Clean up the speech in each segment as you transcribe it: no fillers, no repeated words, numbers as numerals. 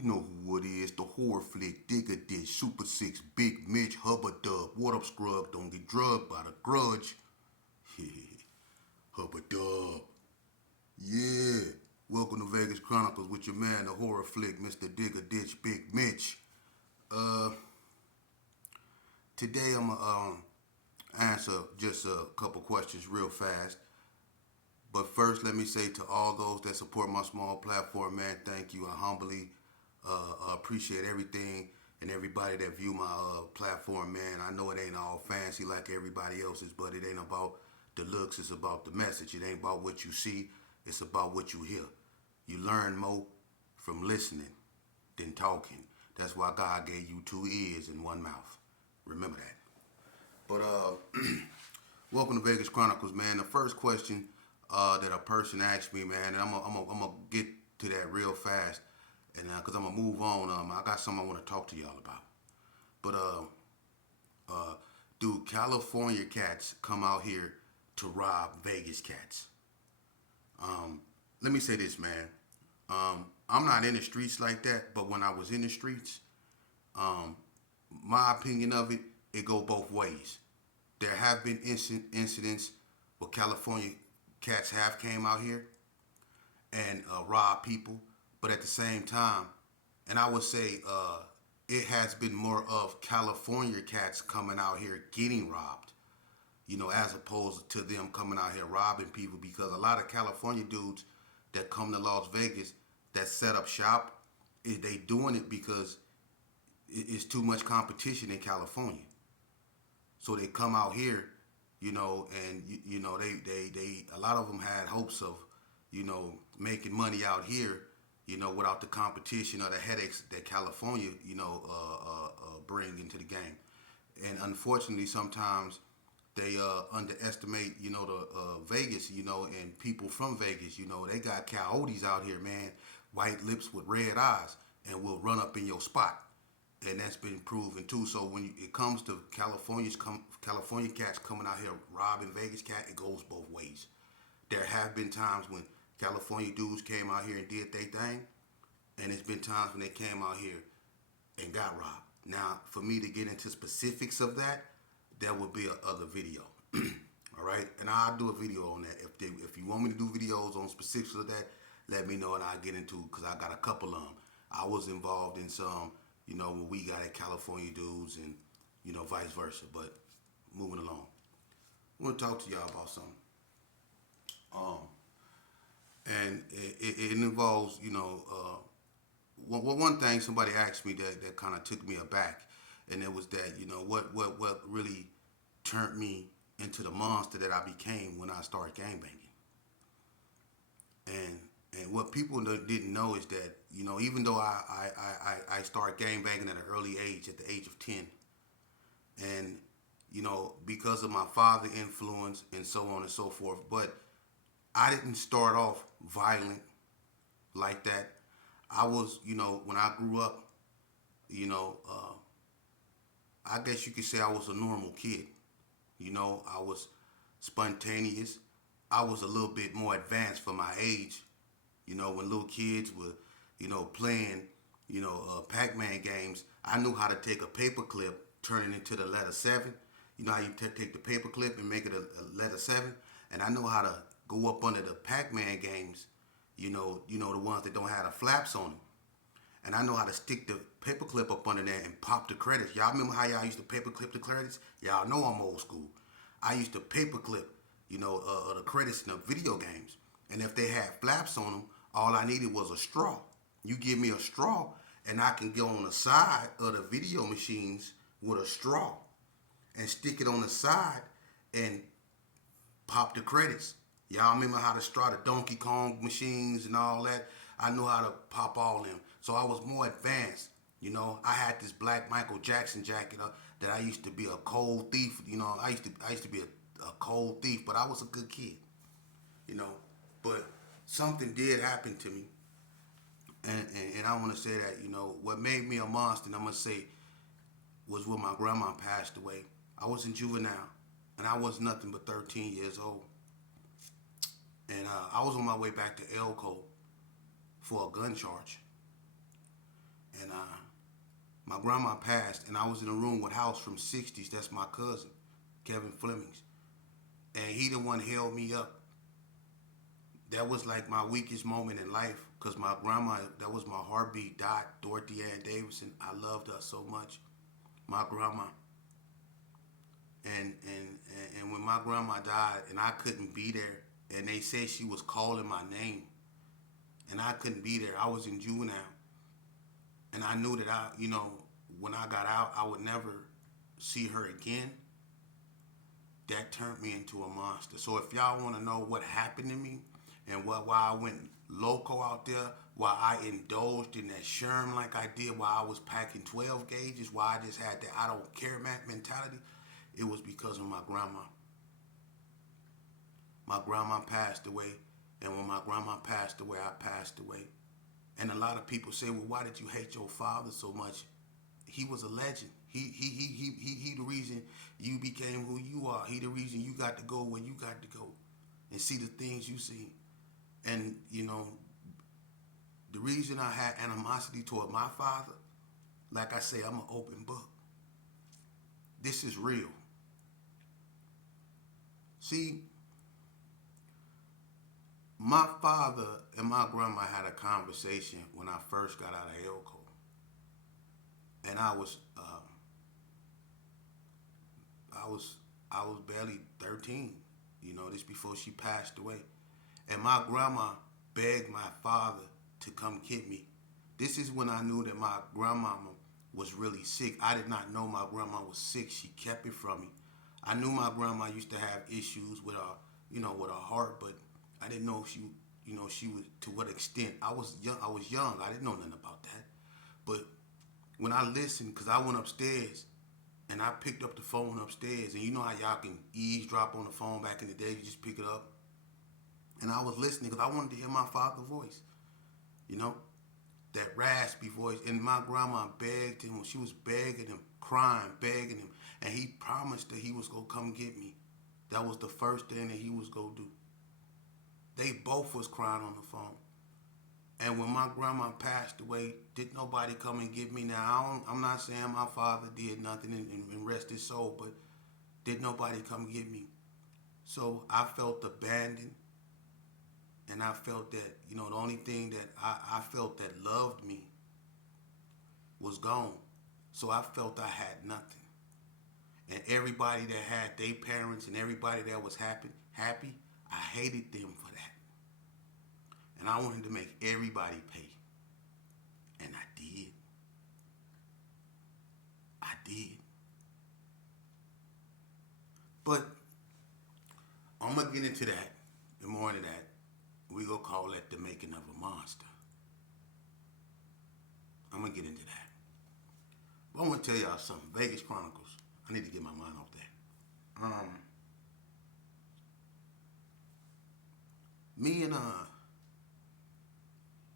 You know who it is, the horror flick, Digger Ditch, Super Six, Big Mitch, Hubba Dub, What Up Scrub, Don't Get Drugged by the Grudge. Hubba Dub. Yeah. Welcome to Vegas Chronicles with your man, the horror flick, Mr. Digger Ditch, Big Mitch. Uh, Today I'm gonna answer just a couple questions real fast. But first, let me say to all those that support my small platform, man, thank you. I humbly appreciate everything and everybody that view my platform, man. I know it ain't all fancy like everybody else's, but it ain't about the looks. It's about the message. It ain't about what you see. It's about what you hear. You learn more from listening than talking. That's why God gave you two ears and one mouth. Remember that. But welcome to Vegas Chronicles, man. The first question that a person asked me, man, and I'm gonna get to that real fast, and because I'm gonna move on. I got something I want to talk to y'all about. But do California cats come out here to rob Vegas cats? Let me say this, man. I'm not in the streets like that, but when I was in the streets, my opinion of it, it go both ways. There have been incidents where California cats have came out here and robbed people, but at the same time, and I would say it has been more of California cats coming out here getting robbed, as opposed to them coming out here robbing people, because a lot of California dudes that come to Las Vegas that set up shop, they doing it because it's too much competition in California. So they come out here, and they a lot of them had hopes of, making money out here, without the competition or the headaches that California, bring into the game. And unfortunately, sometimes they underestimate, the Vegas, and people from Vegas, they got coyotes out here, man, white lips with red eyes, and will run up in your spot. And that's been proven too. So when it comes to California cats coming out here robbing Vegas cat, it goes both ways. There have been times when California dudes came out here and did their thing, and it's been times when they came out here and got robbed. Now, for me to get into specifics of that, there will be another video. All right, and I'll do a video on that. If you want me to do videos on specifics of that, let me know and I'll get into it, because I got a couple of them. I was involved in some, when we got at California dudes, and vice versa. But moving along, I want to talk to y'all about something. And it involves, one thing somebody asked me that kind of took me aback, and it was that, what really turned me into the monster that I became when I started gangbanging. And what people didn't know is that, even though I started gangbanging at an early age, at the age of 10, and, because of my father influence and so on and so forth, but I didn't start off violent like that. I was, when I grew up, I guess you could say I was a normal kid. I was spontaneous. I was a little bit more advanced for my age. When little kids were, playing, Pac-Man games, I knew how to take a paper clip, turn it into the letter 7. You know how you take the paper clip and make it a letter 7? And I know how to go up under the Pac-Man games, the ones that don't have the flaps on them. And I know how to stick the paper clip up under there and pop the credits. Y'all remember how y'all used to paper clip the credits? Y'all know I'm old school. I used to paper clip, the credits in the video games. And if they had flaps on them, all I needed was a straw. You give me a straw, and I can go on the side of the video machines with a straw and stick it on the side and pop the credits. Y'all remember how to start the Donkey Kong machines and all that? I knew how to pop all them. So I was more advanced. I had this black Michael Jackson jacket that I used to be a cold thief. I used to be a cold thief, but I was a good kid. But something did happen to me. And I want to say that, what made me a monster, and I'm going to say, was when my grandma passed away. I was in juvenile, and I was nothing but 13 years old. And I was on my way back to Elko for a gun charge. grandma passed, and I was in a room with House from '60s. That's my cousin, Kevin Flemings, and he the one held me up. That was like my weakest moment in life, because my grandma, that was my heartbeat, died. Dorothy Ann Davidson. I loved her so much, my grandma. And when my grandma died, and I couldn't be there, and they said she was calling my name, and I couldn't be there. I was in juvenile, and I knew that when I got out, I would never see her again. That turned me into a monster. So if y'all want to know what happened to me, and why I went loco out there, why I indulged in that sherm like I did, why I was packing 12 gauges, why I just had that I don't care mentality, it was because of my grandma. My grandma passed away, and when my grandma passed away, I passed away. And a lot of people say, well, why did you hate your father so much? He was a legend. He the reason you became who you are. He the reason you got to go where you got to go and see the things you see. And, the reason I had animosity toward my father, like I say, I'm an open book. This is real. See, my father and my grandma had a conversation when I first got out of Elko. And I was barely 13, this before she passed away. And my grandma begged my father to come get me. This is when I knew that my grandmama was really sick. I did not know my grandma was sick. She kept it from me. I knew my grandma used to have issues with her heart, but I didn't know if she was to what extent. I was young. I didn't know nothing about that. But when I listened, because I went upstairs and I picked up the phone upstairs, and you know how y'all can eavesdrop on the phone back in the day, you just pick it up. And I was listening because I wanted to hear my father's voice, that raspy voice. And my grandma begged him, she was begging him, crying, begging him, and he promised that he was going to come get me. That was the first thing that he was going to do. They both was crying on the phone. And when my grandma passed away, did nobody come and get me? Now, I'm not saying my father did nothing and rest his soul, but did nobody come get me? So I felt abandoned, and I felt that, the only thing that I felt that loved me was gone. So I felt I had nothing. And everybody that had their parents and everybody that was happy, I hated them for that. And I wanted to make everybody pay. And I did. But I'm going to get into that, and more into that. We're going to call that the making of a monster. I'm going to get into that. But I want to tell y'all something. Vegas Chronicles. I need to get my mind off that. Me and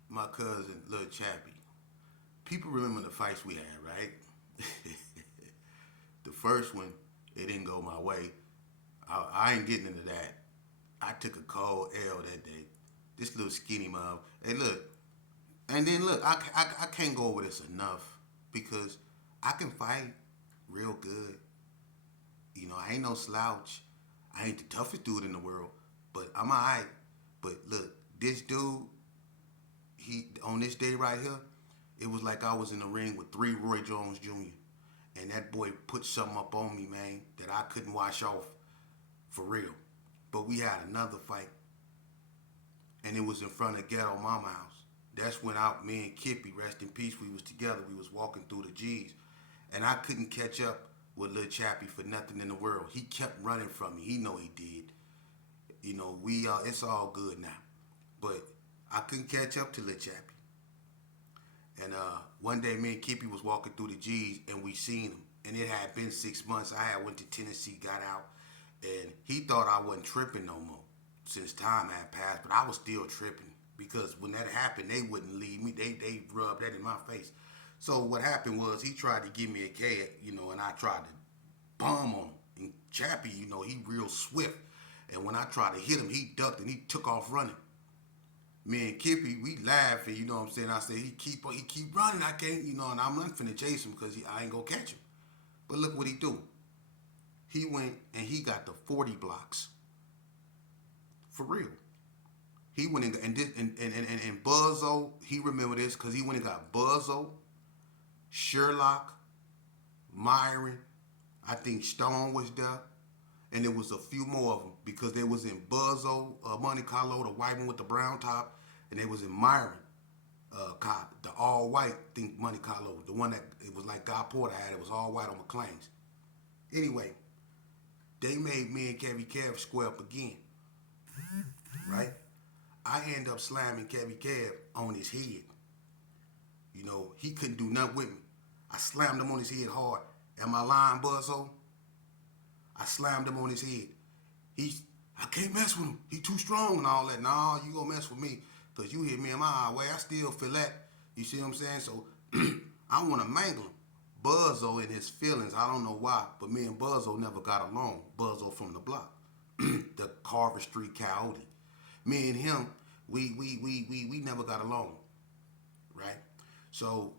my cousin, Lil Chappie. People remember the fights we had, right? The first one, it didn't go my way. I ain't getting into that. I took a cold L that day. This little skinny mom. Hey, look. And then look, I can't go over this enough because I can fight real good. I ain't no slouch. I ain't the toughest dude in the world, but I'm alright. But look, this dude, on this day right here, it was like I was in the ring with 3 Roy Jones Jr. And that boy put something up on me, man, that I couldn't wash off for real. But we had another fight, and it was in front of Ghetto Mama house. That's when me and Kippy, rest in peace, we was together. We was walking through the G's, and I couldn't catch up with Lil Chappie for nothing in the world. He kept running from me. He know he did. It's all good now. But I couldn't catch up to Lil Chappie. And one day, me and Kippy was walking through the G's, and we seen him. And it had been 6 months. I had went to Tennessee, got out, and he thought I wasn't tripping no more since time had passed. But I was still tripping because when that happened, they wouldn't leave me. They rubbed that in my face. So what happened was he tried to give me a K, and I tried to bomb on him. And Chappie, he real swift. And when I tried to hit him, he ducked and he took off running. Me and Kippy, we laughing, you know what I'm saying? I said, he keep running, I can't, and I'm not finna chase him because I ain't gonna catch him. But look what he do. He went and he got the 40 blocks. For real. He went and Buzzo, he remember this because he went and got Buzzo, Sherlock, Myron, I think Stone was there, and there was a few more of them because they was in Buzzo, Monte Carlo, the white one with the brown top, and they was in Myron, cop, the all white, think Monte Carlo, the one that it was like Guy Porter had. It was all white on McLean's. Anyway, they made me and Kevy Kev square up again, right? I end up slamming Kevy Kev on his head. He couldn't do nothing with me. I slammed him on his head hard. Am I lying, Buzzo? I slammed him on his head. I can't mess with him. He too strong and all that. Nah, you gonna mess with me because you hit me in my eye. Way I still feel that. You see what I'm saying? So I want to mangle him. Buzzo in his feelings. I don't know why, but me and Buzzo never got along. Buzzo from the block, the Carver Street Coyote. Me and him, we never got along, right? So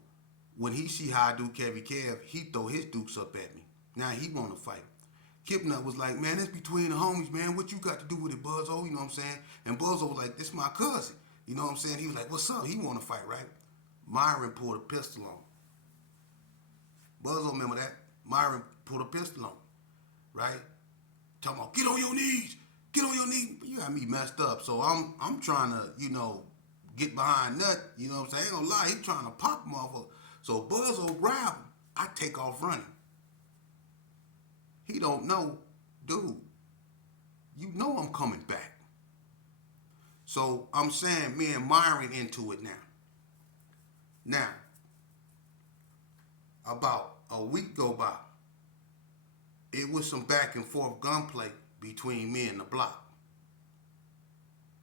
when he see how I do Kevy Kev, he throw his dukes up at me. Now he want to fight. Kipnut was like, man, it's between the homies, man. What you got to do with it, Buzzo? You know what I'm saying? And Buzzo was like, this my cousin. You know what I'm saying? He was like, what's up? He want to fight, right? Myron pulled a pistol on. Buzzo remember that? Myron pulled a pistol on, right? Talking about, get on your knees. Get on your knees. You got me messed up. So I'm trying to, get behind Nut. You know what I'm saying? I ain't gonna lie. He trying to pop him off. So Buzzo grab him. I take off running. He don't know, dude, you know I'm coming back. So I'm saying me and Myron into it now. Now, about a week go by. It was some back and forth gunplay between me and the block.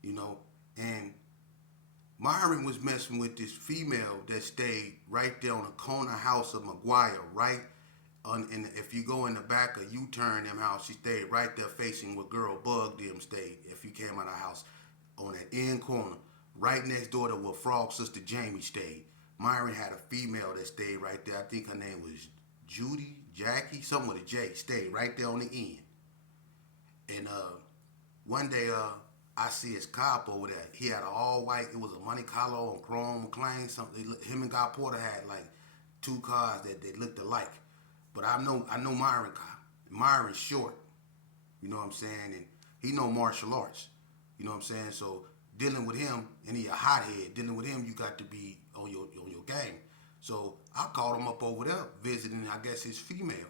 And Myron was messing with this female that stayed right there on the corner house of McGuire, right? And if you go in the back of U-turn them house, she stayed right there facing where girl Bug them stayed. If you came out of the house on that end corner, right next door to where Frog sister Jamie stayed. Myron had a female that stayed right there. I think her name was Judy, Jackie, something with a J. Stayed right there on the end. And one day I see his cop over there. He had an all white. It was a Monte Carlo and Chrome McLean. Something. Him and Guy Porter had like two cars that they looked alike. But I know Myron car. Myron's short. You know what I'm saying? And he know martial arts. You know what I'm saying? So dealing with him, and he a hothead. Dealing with him, you got to be on your game. So I called him up over there visiting, I guess, his female.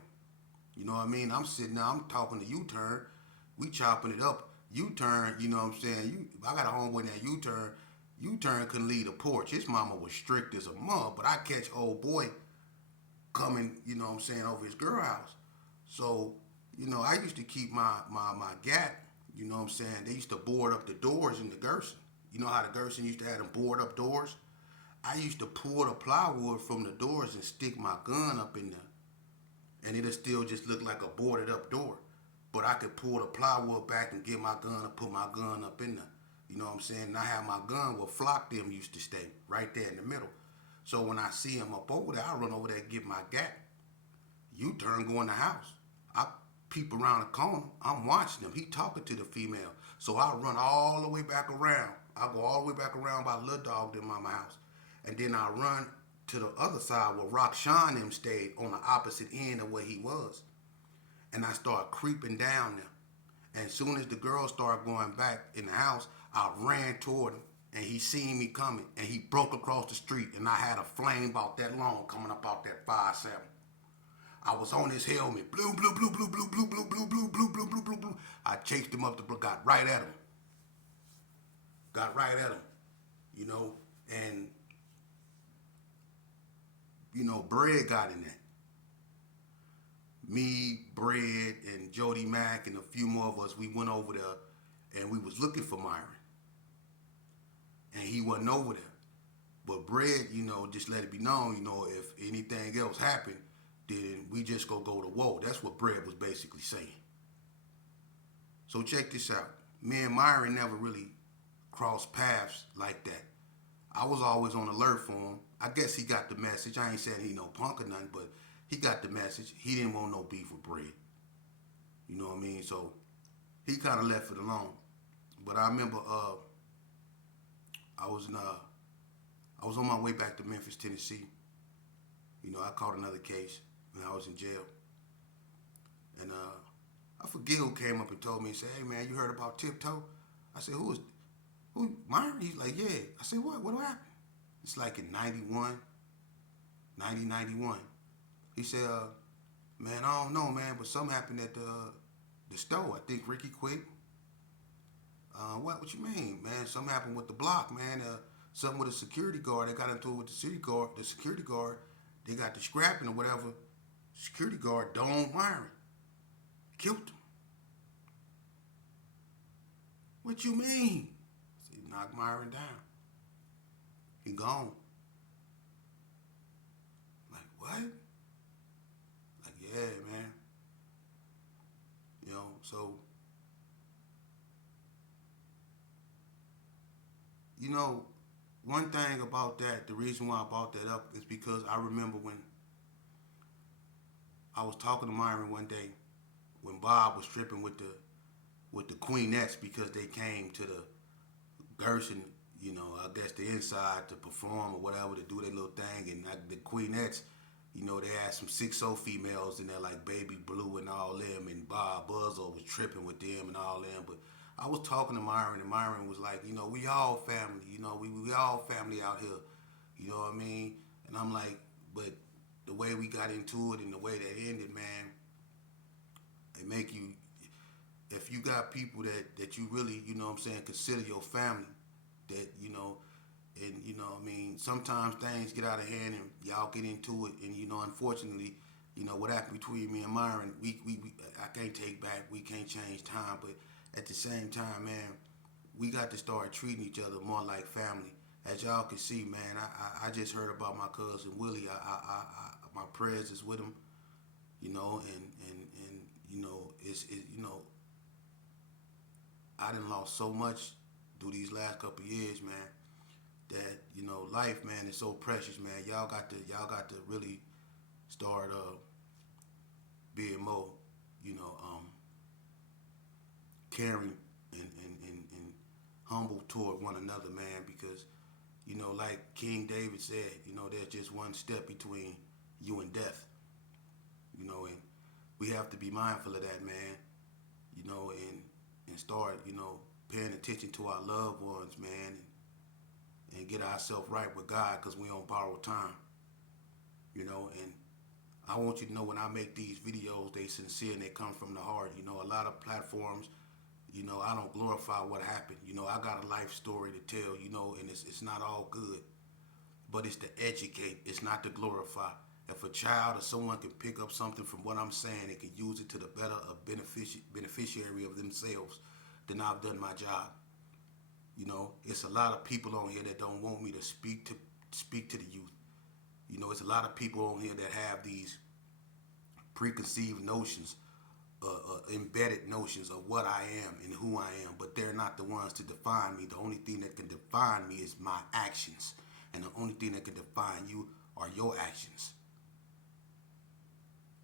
You know what I mean? I'm sitting there, I'm talking to U-turn. We chopping it up. U-turn, you know what I'm saying? I got a homeboy in that U-turn. U-turn couldn't leave the porch. His mama was strict as a mug, but I catch old boy coming, you know what I'm saying, over his girl house. So, I used to keep my gat, you know what I'm saying? They used to board up the doors in the Gerson. You know how the Gerson used to have them board up doors? I used to pull the plywood from the doors and stick my gun up in there. And it'll still just look like a boarded up door. But I could pull the plywood back and get my gun and put my gun up in there. You know what I'm saying? And I have my gun where Flock them used to stay, right there in the middle. So when I see him up over there, I run over there and get my gat. U-turn, go in the house. I peep around the corner. I'm watching him. He talking to the female. So I run all the way back around. I go all the way back around by Little Dog in my house. And then I run to the other side where Roxanne them stayed on the opposite end of where he was. And I start creeping down there. And as soon as the girls started going back in the house, I ran toward him. And he seen me coming, and he broke across the street, and I had a flame about that long coming up out that 5-7. I was on his helmet, blue, blue, blue, blue, blue, blue, blue, blue, blue, blue, blue, blue, blue, blue. I chased him up the block, got right at him. And Bread got in that. Me, Bread, and Jody Mack, and a few more of us, we went over there, and we was looking for Myron. And he wasn't over there. But Bread, just let it be known, if anything else happened, then we just go to war. That's what Bread was basically saying. So check this out. Me and Myron never really cross paths like that. I was always on alert for him. I guess he got the message. I ain't saying he no punk or nothing, but he got the message. He didn't want no beef with bread. You know what I mean? So he kind of left it alone. But I remember I was in I was on my way back to Memphis, Tennessee. You know, I caught another case when I was in jail, and I forget who came up and told me and said, "Hey man, you heard about Tiptoe?" I said, "Who? Myron?" He's like, "Yeah." I said, "What? What happened?" It's like in 91, 91. He said, "Man, I don't know, man, but something happened at the store. I think Ricky quit." What you mean, man? Something happened with the block, man. Something with a security guard. They got into it with the city guard. The security guard, they got the scrapping or whatever. Security guard don't Myron. Killed him. What you mean? So he knocked Myron down. He gone. Like what? Like yeah, man. You know, so you know, one thing about that, the reason why I brought that up is because I remember when I was talking to Myron one day when Bob was tripping with the Queenettes because they came to the Gerson, you know, I guess the inside to perform or whatever to do their little thing, and the Queenettes, you know, they had some 6'0" females in there like Baby Blue and all them, and Bob Buzzo was tripping with them and all them, but I was talking to Myron, and Myron was like, you know, we all family, you know, we all family out here, you know what I mean? And I'm like, but the way we got into it and the way that ended, man, it make you, if you got people that you really, you know what I'm saying, consider your family, that, you know, and, you know what I mean, sometimes things get out of hand and y'all get into it, and, you know, unfortunately, you know, what happened between me and Myron, we I can't take back, we can't change time, but at the same time, man, we got to start treating each other more like family. As y'all can see, man, I just heard about my cousin Willie. My prayers is with him, you know, and you know, you know, I done lost so much through these last couple of years, man, that, you know, life, man, is so precious, man. Y'all got to really start being more, you know, caring and humble toward one another, man, because, you know, like King David said, you know, there's just one step between you and death, you know, and we have to be mindful of that, man, you know, and start, you know, paying attention to our loved ones, man, and get ourselves right with God, because we on borrowed time, you know, and I want you to know when I make these videos, they sincere and they come from the heart. You know, a lot of platforms, you know, I don't glorify what happened. You know, I got a life story to tell, you know, and it's not all good. But it's to educate, it's not to glorify. If a child or someone can pick up something from what I'm saying and can use it to the better of beneficiary of themselves, then I've done my job. You know, it's a lot of people on here that don't want me to speak to the youth. You know, it's a lot of people on here that have these preconceived notions, embedded notions of what I am and who I am, but they're not the ones to define me. The only thing that can define me is my actions, and the only thing that can define you are your actions.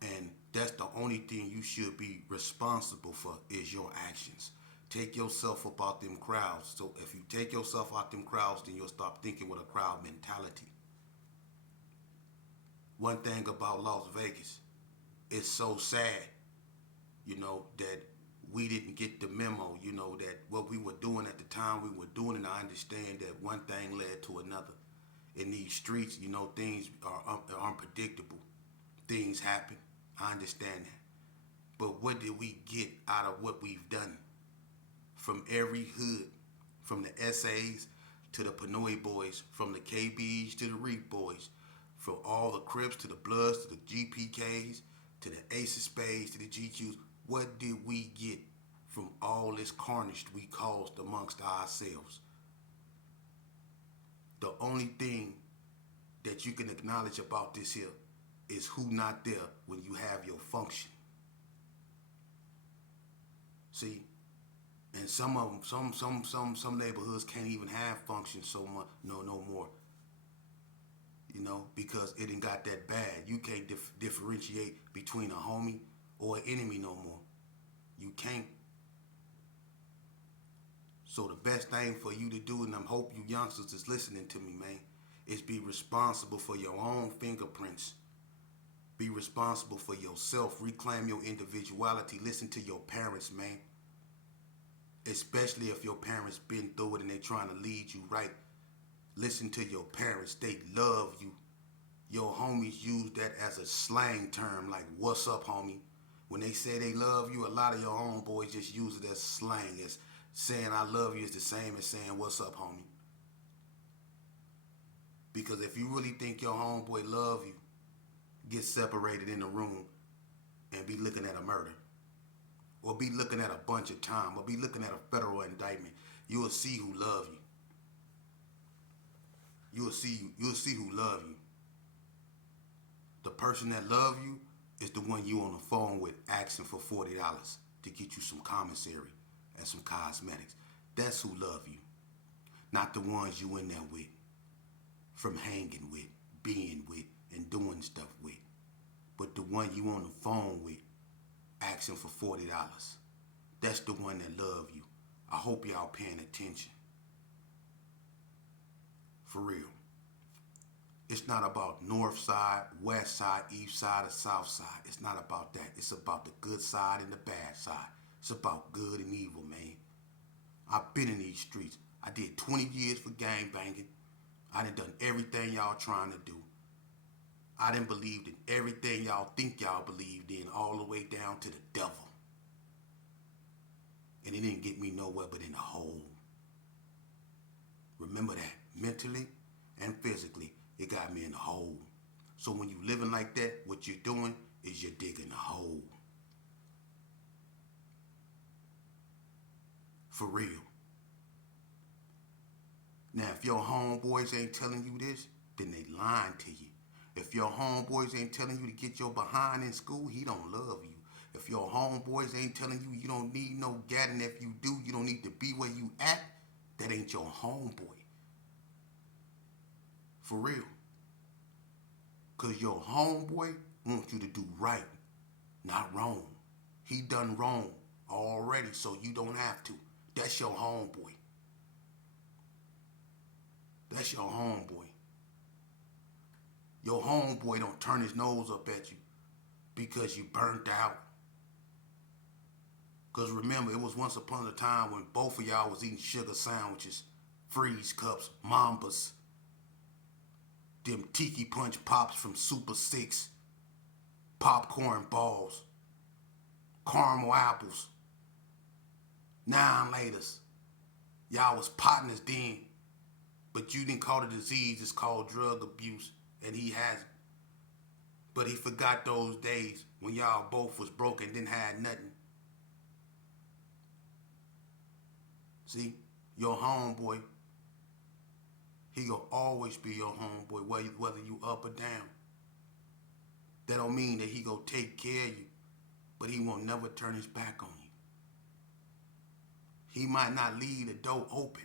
And that's the only thing you should be responsible for is your actions. Take yourself up out them crowds. So if you take yourself out them crowds, then you'll stop thinking with a crowd mentality. One thing about Las Vegas, it's so sad, you know, that we didn't get the memo, you know, that what we were doing at the time we were doing, and I understand that one thing led to another. In these streets, you know, things are unpredictable. Things happen. I understand that. But what did we get out of what we've done? From every hood, from the SAs to the Pinoy boys, from the KBs to the Reap boys, from all the Crips to the Bloods to the GPKs to the Ace of Spades to the GQs, what did we get from all this carnage we caused amongst ourselves? The only thing that you can acknowledge about this here is who not there when you have your function. See? And some of them, some neighborhoods can't even have functions so much, no more. You know, because it ain't got that bad. You can't differentiate between a homie or an enemy no more. You can't. So the best thing for you to do, and I hope you youngsters is listening to me, man, is be responsible for your own fingerprints. Be responsible for yourself. Reclaim your individuality. Listen to your parents, man. Especially if your parents been through it and they trying to lead you right. Listen to your parents. They love you. Your homies use that as a slang term, like "what's up, homie." When they say they love you, a lot of your homeboys just use it as slang. As saying "I love you" is the same as saying "what's up, homie." Because if you really think your homeboy love you, get separated in the room and be looking at a murder, or be looking at a bunch of time, or be looking at a federal indictment. You will see who love you. You'll see who love you. The person that love you is the one you on the phone with asking for $40 to get you some commissary and some cosmetics. That's who love you. Not the ones you in there with, from hanging with, being with, and doing stuff with. But the one you on the phone with asking for $40. That's the one that love you. I hope y'all paying attention. For real. It's not about north side, west side, east side, or south side. It's not about that. It's about the good side and the bad side. It's about good and evil, man. I've been in these streets. I did 20 years for gang banging. I done everything y'all trying to do. I done believed in everything y'all think y'all believed in, all the way down to the devil. And it didn't get me nowhere but in a hole. Remember that. Mentally and physically, it got me in a hole. So when you living like that, what you're doing is you're digging a hole. For real. Now, if your homeboys ain't telling you this, then they lying to you. If your homeboys ain't telling you to get your behind in school, he don't love you. If your homeboys ain't telling you you don't need no gat, and if you do, you don't need to be where you at, that ain't your homeboy. For real. Because your homeboy wants you to do right, not wrong. He done wrong already, so you don't have to. That's your homeboy. That's your homeboy. Your homeboy don't turn his nose up at you because you burnt out. Because remember, it was once upon a time when both of y'all was eating sugar sandwiches, freeze cups, mambas, them tiki punch pops from Super 6, popcorn balls, caramel apples. 9 laters. Y'all was partners then, but you didn't call it a disease, it's called drug abuse, and he has it. But he forgot those days when y'all both was broke and didn't have nothing. See, your homeboy, he gonna always be your homeboy, whether you up or down. That don't mean that he gonna take care of you, but he won't never turn his back on you. He might not leave the door open,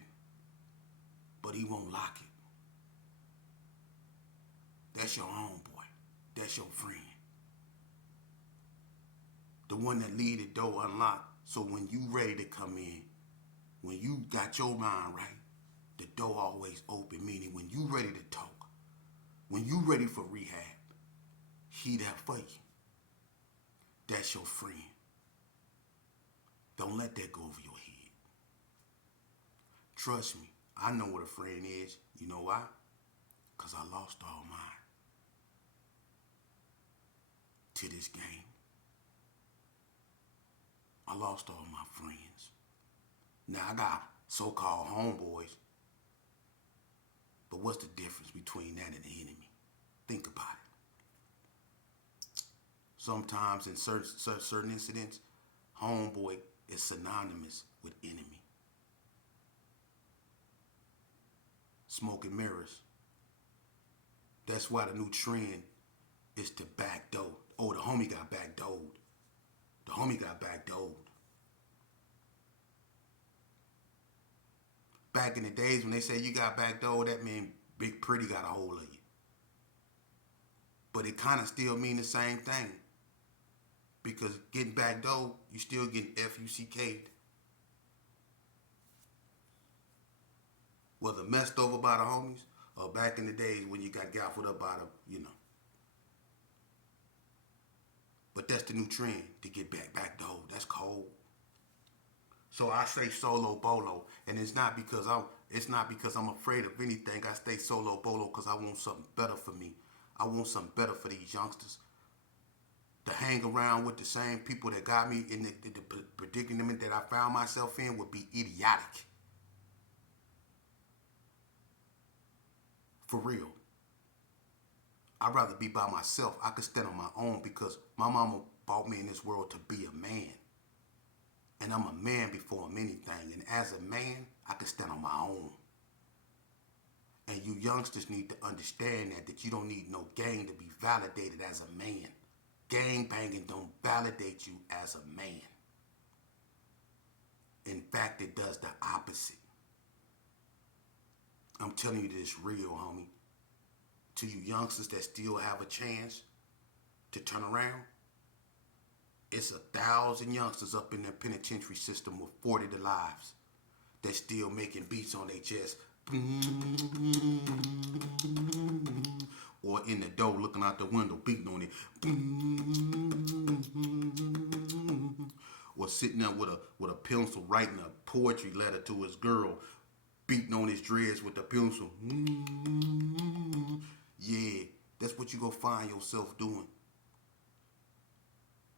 but he won't lock it. That's your homeboy. That's your friend. The one that leave the door unlocked, so when you ready to come in, when you got your mind right, the door always open, meaning when you ready to talk, when you ready for rehab, he there for you. That's your friend. Don't let that go over your head. Trust me, I know what a friend is. You know why? Because I lost all mine to this game. I lost all my friends. Now I got so-called homeboys, but what's the difference between that and the enemy? Think about it. Sometimes in certain incidents, homeboy is synonymous with enemy. Smoke and mirrors. That's why the new trend is to backdoor. Oh, the homie got backdoored. The homie got backdoored. Back in the days when they say you got backdoor, that mean Big Pretty got a hold of you. But it kind of still mean the same thing. Because getting backdoor, you still getting F-U-C-K'd. Whether messed over by the homies or back in the days when you got gaffled up by the. But that's the new trend, to get backdoor. That's cold. So I stay solo bolo, and it's not because I'm afraid of anything. I stay solo bolo because I want something better for me. I want something better for these youngsters. To hang around with the same people that got me in the predicament that I found myself in would be idiotic. For real. I'd rather be by myself. I could stand on my own because my mama brought me in this world to be a man. And I'm a man before I'm anything. And as a man, I can stand on my own. And you youngsters need to understand that you don't need no gang to be validated as a man. Gang banging don't validate you as a man. In fact, it does the opposite. I'm telling you this real, homie. To you youngsters that still have a chance to turn around, it's 1,000 youngsters up in the penitentiary system with 40 to lives that still making beats on their chest. Or in the door looking out the window beating on it. Or sitting there with a pencil writing a poetry letter to his girl, beating on his dreads with the pencil. Yeah, that's what you gonna find yourself doing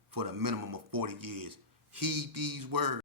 for the minimum of 40 years. Heed these words.